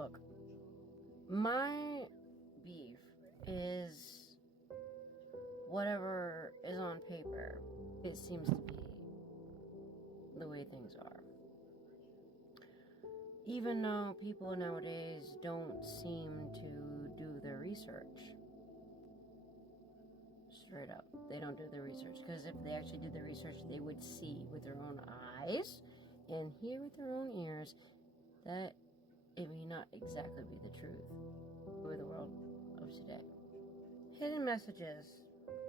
Look, my beef is whatever is on paper. It seems to be the way things are. Even though people nowadays don't seem to do their research. Straight up. They don't do their research. Because if they actually did their research, they would see with their own eyes and hear with their own ears that it may not exactly be the truth for the world of today. Hidden Messages,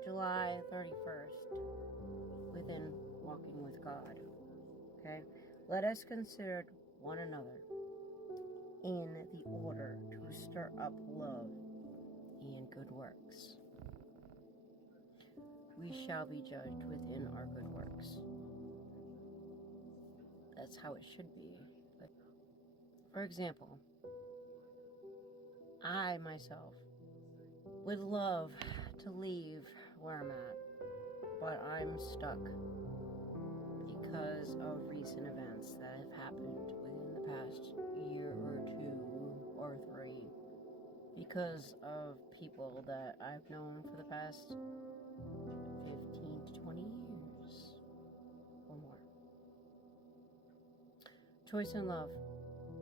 July 31st, within Walking with God. Okay? Let us consider one another in the order to stir up love and good works. We shall be judged within our good works. That's how it should be. But for example, I myself would love to leave where I'm at, but I'm stuck because of recent events that have happened within the past year or 2 or 3, because of people that I've known for the past 15 to 20 years or more. Choice in love,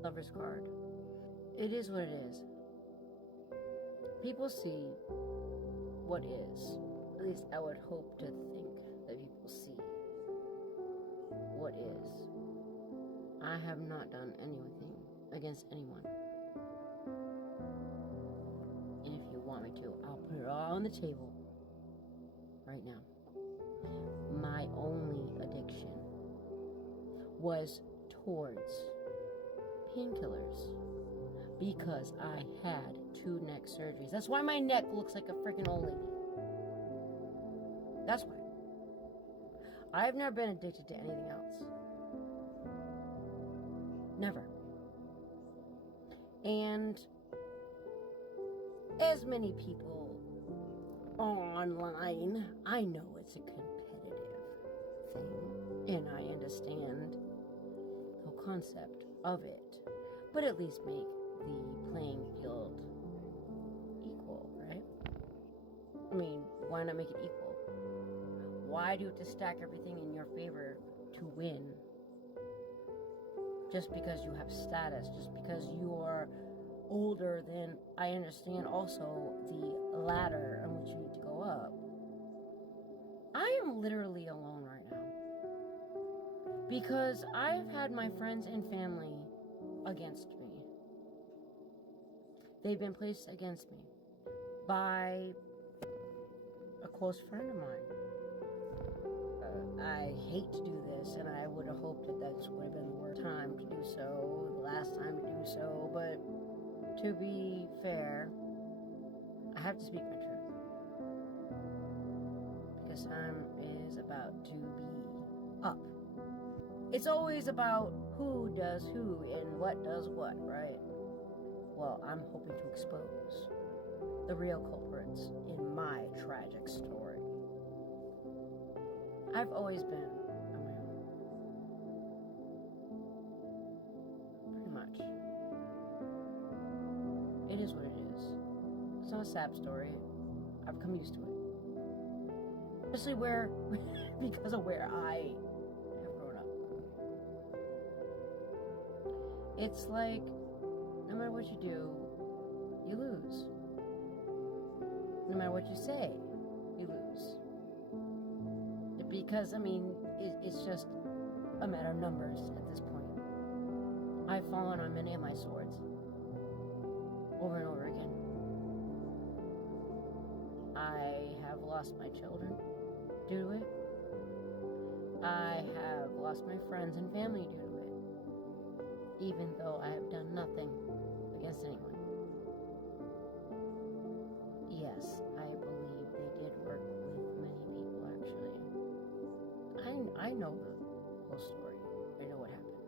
Lover's card. It is what it is. People see what is. At least I would hope to think that people see what is. I have not done anything against anyone. And if you want me to, I'll put it all on the table right now. My only addiction was towards painkillers because I had 2 neck surgeries. That's why my neck looks like a freaking old lady. That's why. I've never been addicted to anything else. Never. And as many people online, I know it's a competitive thing, and I understand the whole concept of it, but at least make the playing field equal, right? I mean, why not make it equal? Why do you have to stack everything in your favor to win? Just because you have status, just because you're older than, I understand also the ladder on which you need to go up. I am literally alone right now because I've had my friends and family against me. They've been placed against me by a close friend of mine. I hate to do this, and I would have hoped that this would have been the worst time to do so, the last time to do so, but to be fair, I have to speak my truth. Because time is about to be up. It's always about who does who and what does what, right? Well, I'm hoping to expose the real culprits in my tragic story. I've always been on my own. Pretty much. It is what it is. It's not a sad story. I've become used to it. Especially because of where I have grown up. It's like, no matter what you do, you lose. No matter what you say, you lose. Because, I mean, it's just a matter of numbers at this point. I've fallen on many of my swords. Over and over again. I have lost my children due to it. I have lost my friends and family due to it. Even though I have done nothing against anyone. Yes, I believe they did work with many people, actually. I know the whole story. I know what happened.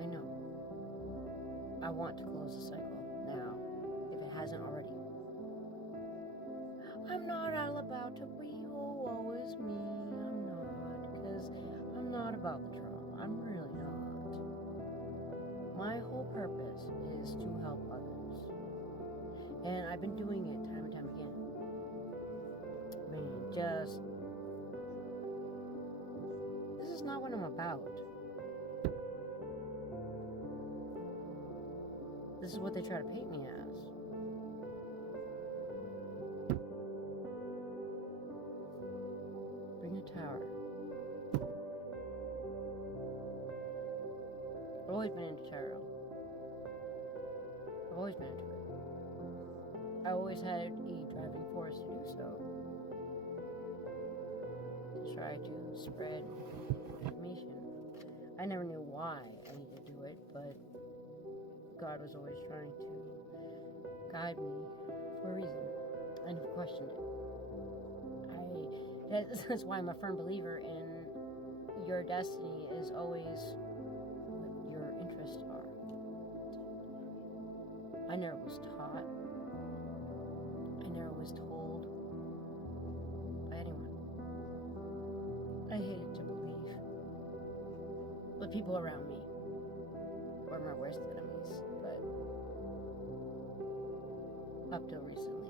I know. I want to close the cycle now, if it hasn't already. I'm not all about to be, oh, woe is me. I'm not, because I'm not about the drama. I'm really not. My whole purpose is to help others. And I've been doing it time and time again. I mean, this is not what I'm about. This is what they try to paint me as. Bring a tower. I've always been into tarot. I've always been into it. I always had a driving force to do so. To try to spread information. I never knew why I needed to do it, but God was always trying to guide me for a reason. I never questioned it. That's why I'm a firm believer in your destiny is always what your interests are. I never was taught. I never was told by anyone. I hated to believe the people around me were my worst enemies, but up till recently,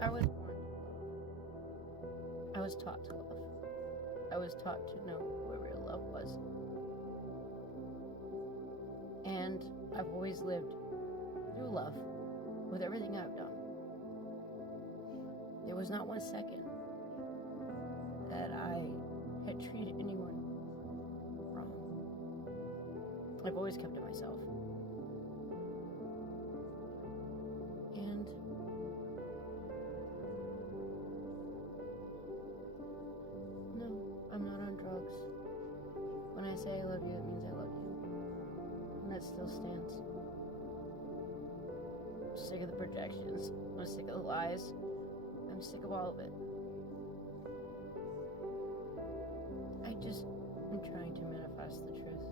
I was born to love. I was taught to love. I was taught to know what real love was. And I've always lived through love with everything I've done. There was not 1 second that I had treated anyone wrong. I've always kept to myself. And no, I'm not on drugs. When I say I love you, it means I love you. And that still stands. I'm sick of the projections. I'm sick of the lies. I'm sick of all of it. I just am trying to manifest the truth.